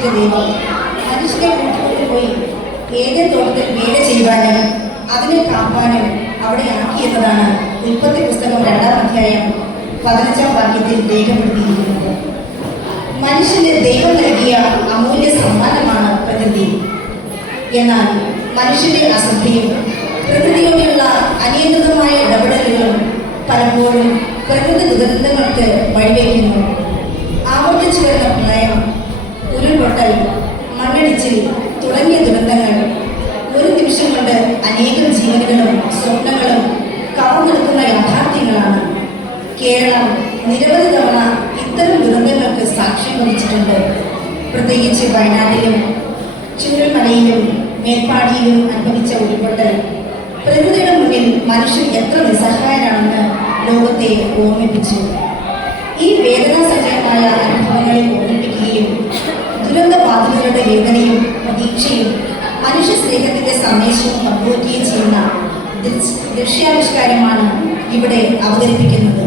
സൃഷ്ടിച്ച ദൈവം മനുഷ്യനെ കൂട്ടിക്കൊണ്ടുപോയി ഏതേ തോട്ടത്തിൽ വേല ചെയ്യുവാനും അതിനെ കാപ്പാനും അവിടെ ആക്കിയെന്നതാണ് ഉൽപ്പത്തി പുസ്തകം 2-ാം അധ്യായം 15-ാം വാക്യത്തിൽ രേഖപ്പെടുത്തിയിരിക്കുന്നത്. മനുഷ്യന് ദൈവം നൽകിയ അമൂല്യ സമ്മാനമാണ് പ്രകൃതി. എന്നാൽ മനുഷ്യന്റെ അശ്രദ്ധയും പ്രകൃതിയോടെയുള്ള അനിയന്ത്രിതമായ ഇടപെടലുകളും പലപ്പോഴും പ്രകൃതി ദുരന്തങ്ങൾക്ക് വഴിവെക്കുന്നു. ആവർത്തിച്ചു വരുന്ന പ്രളയം, ഉരുൾപൊട്ടൽ, മണ്ണിടിച്ചിൽ തുടങ്ങിയ ദുരന്തങ്ങൾ ഒരു നിമിഷം കൊണ്ട് അനേകം ജീവനുകളും സ്വപ്നങ്ങളും കവർന്നെടുക്കുന്ന യാഥാർത്ഥ്യങ്ങളാണ്. കേരളം നിരവധി തവണ ഇത്തരം ദുരന്തങ്ങൾക്ക് സാക്ഷ്യം വഹിച്ചിട്ടുണ്ട്. പ്രത്യേകിച്ച് വയനാട്ടിലും ചുരുൾമലയിലും മേൽപ്പാടിയിലും അനുഭവിച്ച ഉരുൾപൊട്ടൽ പ്രകൃതിയുടെ മുന്നിൽ മനുഷ്യൻ എത്ര നിസ്സഹായനാണെന്ന് ലോകത്തെ ഓർമ്മിപ്പിച്ചു. ഈ വേദനാസജ്ജമായ അനുഭവങ്ങളെ ഓർമ്മിപ്പിക്കുകയും ദുരന്ത ബാധിതരുടെ വേദനയും പ്രതീക്ഷയും മനുഷ്യ സ്നേഹത്തിന്റെ സന്ദേശവും പങ്കുവയ്ക്കുകയും ചെയ്യുന്ന ദൃശ്യാവിഷ്കാരമാണ് ഇവിടെ അവതരിപ്പിക്കുന്നത്.